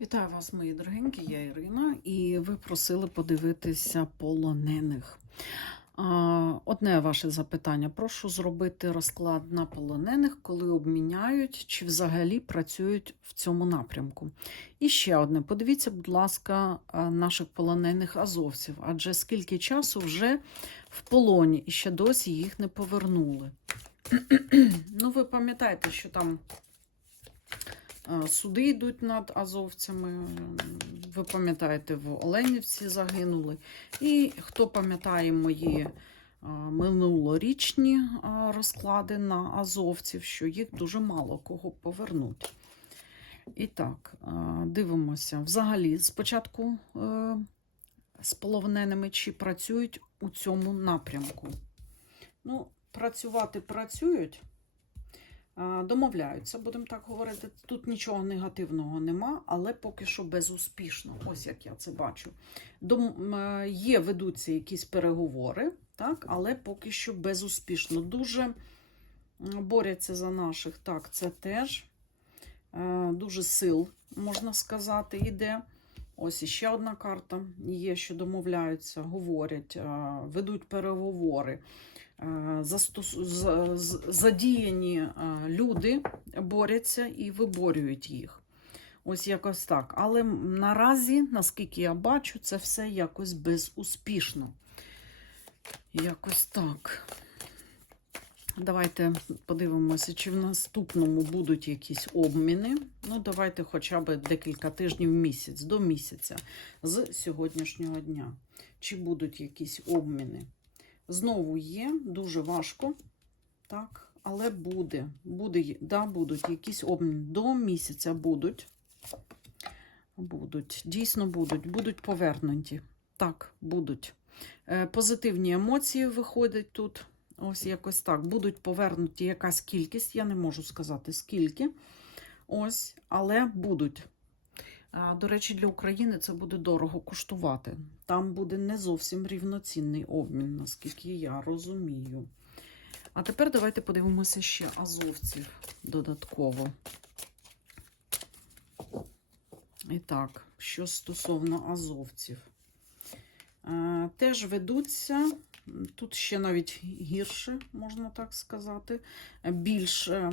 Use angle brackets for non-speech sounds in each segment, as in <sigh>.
Вітаю вас, мої дорогенькі, я Ірина, і ви просили подивитися полонених. Одне ваше запитання: прошу зробити розклад на полонених, коли обміняють чи взагалі працюють в цьому напрямку. І ще одне: подивіться, будь ласка, наших полонених азовців, адже скільки часу вже в полоні і ще досі їх не повернули. <clears throat> ну, ви пам'ятаєте, що там. Суди йдуть над азовцями. Ви пам'ятаєте, в Оленівці загинули. І хто пам'ятає мої минулорічні розклади на азовців, що їх дуже мало кого повернуть. І так, дивимося. Взагалі, спочатку е, з полоненими чи працюють у цьому напрямку. Ну, працювати працюють. А, Домовляються, будемо так говорити. Тут нічого негативного нема, але поки що безуспішно. Ось як я це бачу. Дом, е, є, ведуться якісь переговори, так, але поки що безуспішно. Дуже м, борються за наших. Так, це теж Е, дуже сил, можна сказати, йде. Ось іще одна карта є, що домовляються, говорять, е, ведуть переговори. Е, Задіяні е, люди борються і виборюють їх. Ось якось так. Але наразі, наскільки я бачу, це все якось безуспішно. Якось так. Давайте подивимося, чи в наступному будуть якісь обміни. Ну, давайте хоча б декілька тижнів місяць, до місяця з сьогоднішнього дня. Чи будуть якісь обміни? Знову є, дуже важко, так, але буде. буде да, будуть якісь обміни. До місяця будуть. Будуть, дійсно будуть, будуть повернуті. Так, будуть. Е, позитивні емоції виходять тут. Ось якось так. Будуть повернуті якась кількість, я не можу сказати скільки. Ось, але будуть. До речі, для України це буде дорого коштувати. Там буде не зовсім рівноцінний обмін, наскільки я розумію. А тепер давайте подивимося ще азовців додатково. І так, що стосовно азовців. Теж ведуться, тут ще навіть гірше, можна так сказати. Більше,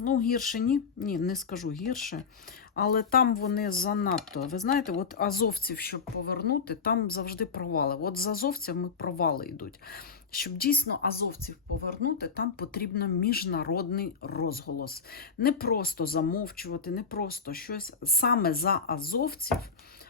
ну, гірше ні, ні, не скажу гірше. Але там вони занадто. Ви знаєте, от азовців, щоб повернути, там завжди провали. От з азовцями провали йдуть. Щоб дійсно азовців повернути, там потрібен міжнародний розголос. Не просто замовчувати, не просто щось. Саме за азовців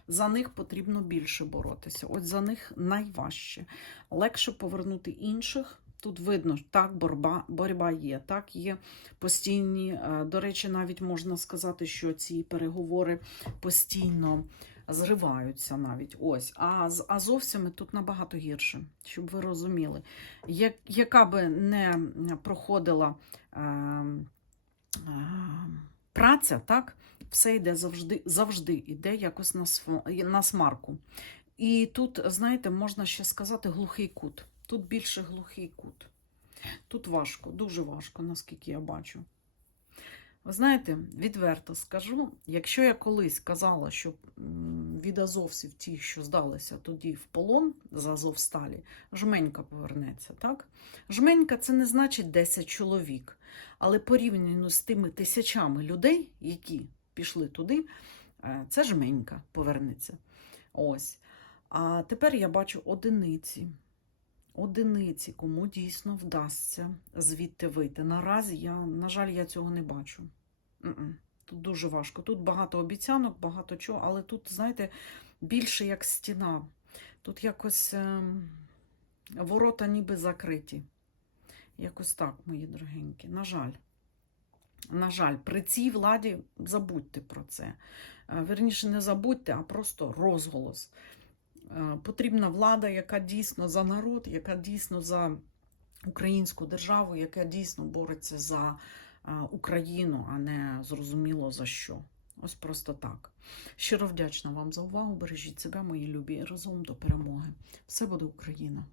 за них потрібно більше боротися. От за них найважче. Легше повернути інших. Тут видно, так, боротьба, боротьба є, так, є постійні. е, До речі, навіть можна сказати, що ці переговори постійно зриваються навіть. Ось. А з азовцями тут набагато гірше, щоб ви розуміли. Як, яка би не проходила е, е, праця, так, все йде завжди, завжди йде якось на, на смарку. І тут, знаєте, можна ще сказати глухий кут. Тут більше глухий кут. Тут важко, дуже важко, наскільки я бачу. Ви знаєте, відверто скажу, якщо я колись казала, що від азовців ті, що здалися тоді в полон з Азовсталі, жменька повернеться, так? Жменька це не значить 10 чоловік, але порівняно з тими тисячами людей, які пішли туди, е, це жменька повернеться. Ось. А тепер я бачу одиниці. Одиниці, кому дійсно вдасться звідти вийти. Наразі я, на жаль, я цього не бачу. Тут дуже важко. Тут багато обіцянок, багато чого, але тут, знаєте, більше як стіна. Тут якось ем, ворота ніби закриті. Якось так, мої дорогенькі. На жаль. На жаль, при цій владі забудьте про це. Е, Верніше, не забудьте, а просто розголос. Е, Потрібна влада, яка дійсно за народ, яка дійсно за українську державу, яка дійсно бореться за е, Україну, а не зрозуміло за що. Ось просто так. Щиро вдячна вам за увагу. Бережіть себе, мої любі, разом до перемоги. Все буде Україна!